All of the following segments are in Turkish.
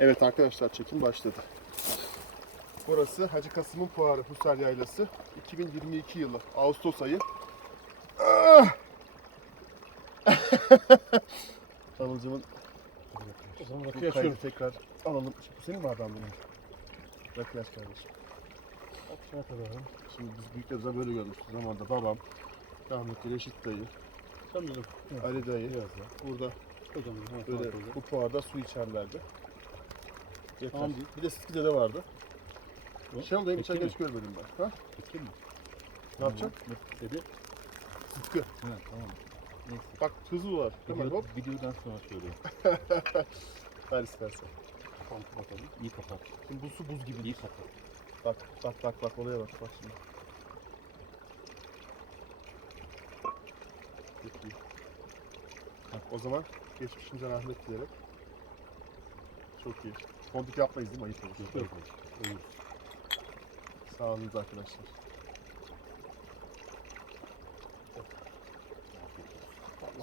Evet arkadaşlar çekim başladı. Burası Hacı Kasım'ın fuarı Husar Yaylası. 2022 yılı Ağustos ayı. Anılcımın O zaman rakı kaydı yaşıyorum. tekrar alalım. Bu senin bardağın benim. Rakı yaş kardeşim. Şuna kadar. Şimdi biz büyüklerimizden böyle görmüştük. Zamanında babam, rahmetli Reşit dayı, Sen bizim. Ali dayı Biraz daha. burada Kocaman. Ha, böyle bu fuarda su içerlerdi. Yeter. Tamam değil. Bir de Sıtkı'da da vardı. Bu? Bitti içeride mi? hiç görmedim ben. Ha? Bitti mi? Ne yapacak? Dedi. Sıtkı. Ha tamam. Neyse. Bak hızlı var. Hemen Video, hop. videodan sonra söylüyorum. Ver istersen. Tamam kapatalım. İyi kapat. Şimdi bu su buz gibi. İyi kapat. Bak bak bak bak olaya bak bak şimdi. Çok iyi. Bak o zaman geçmişimize rahmet dilerim. Çok iyi. Kondik yapmayız değil mi? Ayıp olur. Yok. Olur. Sağ olun arkadaşlar.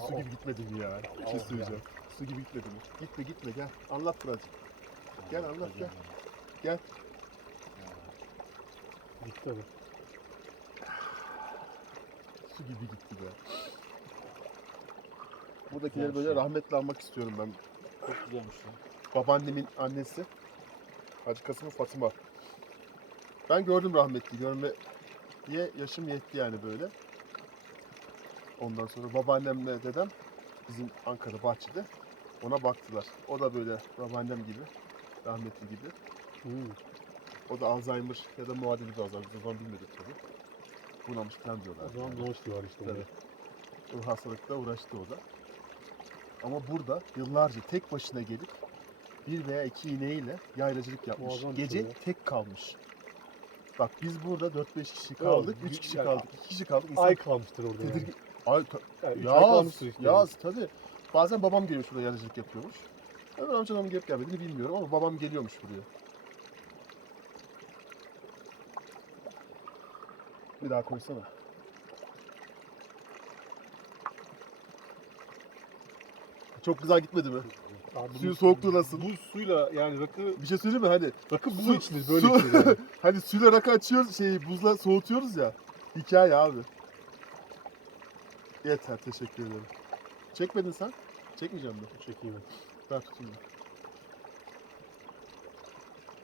Su gibi gitmedi mi ya? Bir şey söyleyeceğim. Su gibi gitmedi mi? Gitme gitme gel. Anlat birazcık. Gel, anlat, gel. Gel. Bitti abi. Su gibi gitti be. Buradakileri Güzel böyle şey. rahmetle anmak istiyorum ben. Çok güzelmiş lan. Babaannemin annesi Hacı Kasım'ın Fatıma. Ben gördüm rahmetli. Görmeye yaşım yetti yani böyle. Ondan sonra babaannemle dedem bizim Ankara Bahçe'de ona baktılar. O da böyle babaannem gibi, rahmetli gibi. Hmm. O da Alzheimer ya da muadili bir Alzheimer. O zaman bilmedik tabii. Bunamış falan diyorlar. O zaman doğuştu var işte. Tabii. O hastalıkla uğraştı o da. Ama burada yıllarca tek başına gelip bir veya iki iğneyle yaylacılık yapmış. Muazzam bir Gece şey ya. tek kalmış. Bak biz burada 4-5 kişi kaldık, 3 kişi yani- kaldık, 2 kişi kaldık. İnsan Ay kalmıştır orada yani. tedirgin. Ay, ta- Yani üç ay yaz, kalmıştır işte. yaz tabii. Bazen babam geliyor şurada yaylacılık yapıyormuş. Ömer amcanın gelip gelmediğini bilmiyorum ama babam geliyormuş buraya. Bir daha koysana. Çok güzel gitmedi mi? Bunun- Suyun soğukluğu nasıl? Bu suyla yani rakı Bir şey söyleyeyim mi? Hani rakı bu içilir böyle su- içilir yani. hani suyla rakı açıyoruz, şey buzla soğutuyoruz ya. Hikaye abi. Yeter, teşekkür ederim. Çekmedin sen? Çekmeyeceğim mi? Çekeyim ben. Ver tutayım ben.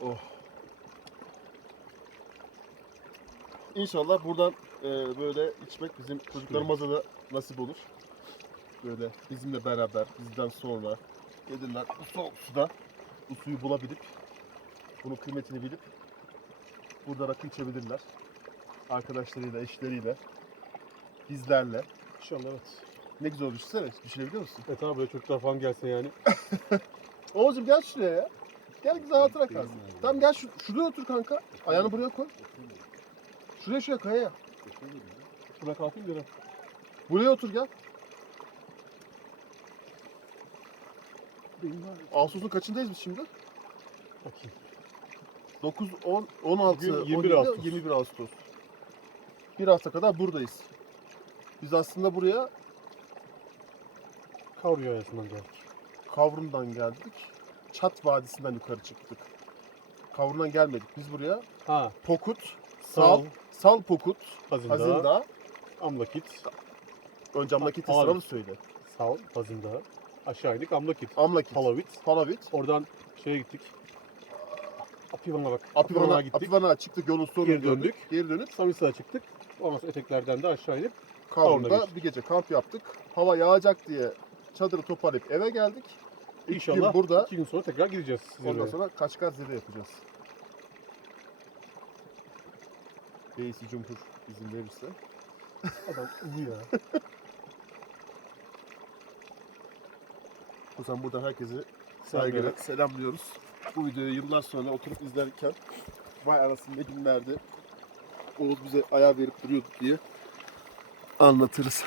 Oh. İnşallah buradan e, böyle içmek bizim çocuklarımıza da nasip olur. Böyle bizimle beraber, bizden sonra gelirler bu soğuk suda bu suyu bulabilip bunun kıymetini bilip burada rakı içebilirler. Arkadaşlarıyla, eşleriyle, bizlerle. İnşallah evet. Ne güzel olur düşünsene, düşünebiliyor musun? Evet abi böyle çocuklar falan gelsin yani. Oğuzcum gel şuraya ya. Gel güzel hatıra kalsın. Tamam gel şu, şuraya otur kanka. Ayağını buraya koy. Şuraya şuraya kayaya. Şuna kalkayım dedim. Buraya otur gel. Benim var. Ağustos'un kaçındayız biz şimdi? Bakayım. 9, 10, 16, Bugün 21 17, Ağustos. 21 Ağustos. Bir hafta kadar buradayız. Biz aslında buraya Kavruyor ayasından geldik. Kavrun'dan geldik. Çat Vadisi'nden yukarı çıktık. Kavrun'dan gelmedik. Biz buraya Ha. Pokut, Sal, Sal, Sal Pokut, Hazında, Hazindağ. Amlakit, Önce Amlakit'i Abi. sıralı söyle. Sal, Hazında. Aşağı indik Amlakit. Amlakit, Palavit. Palavit, Oradan şeye gittik. Apivan'a bak. Apivana, gittik. Apivana çıktık yolun sonuna Geri döndük. döndük. Geri dönüp Samisa'ya çıktık. Ondan sonra eteklerden de aşağı inip Kavrun'da bir gece kamp yaptık. Hava yağacak diye çadırı toparlayıp eve geldik. İlk inşallah gün burada. iki gün sonra tekrar gideceğiz. Ondan zirveye. sonra Kaçkar zirve yapacağız. Reisi Cumhur izin verirse. Adam ulu ya. O zaman buradan herkese Saygıyla. selamlıyoruz. Bu videoyu yıllar sonra oturup izlerken vay anasını ne günlerdi Oğuz bize ayar verip duruyordu diye anlatırız.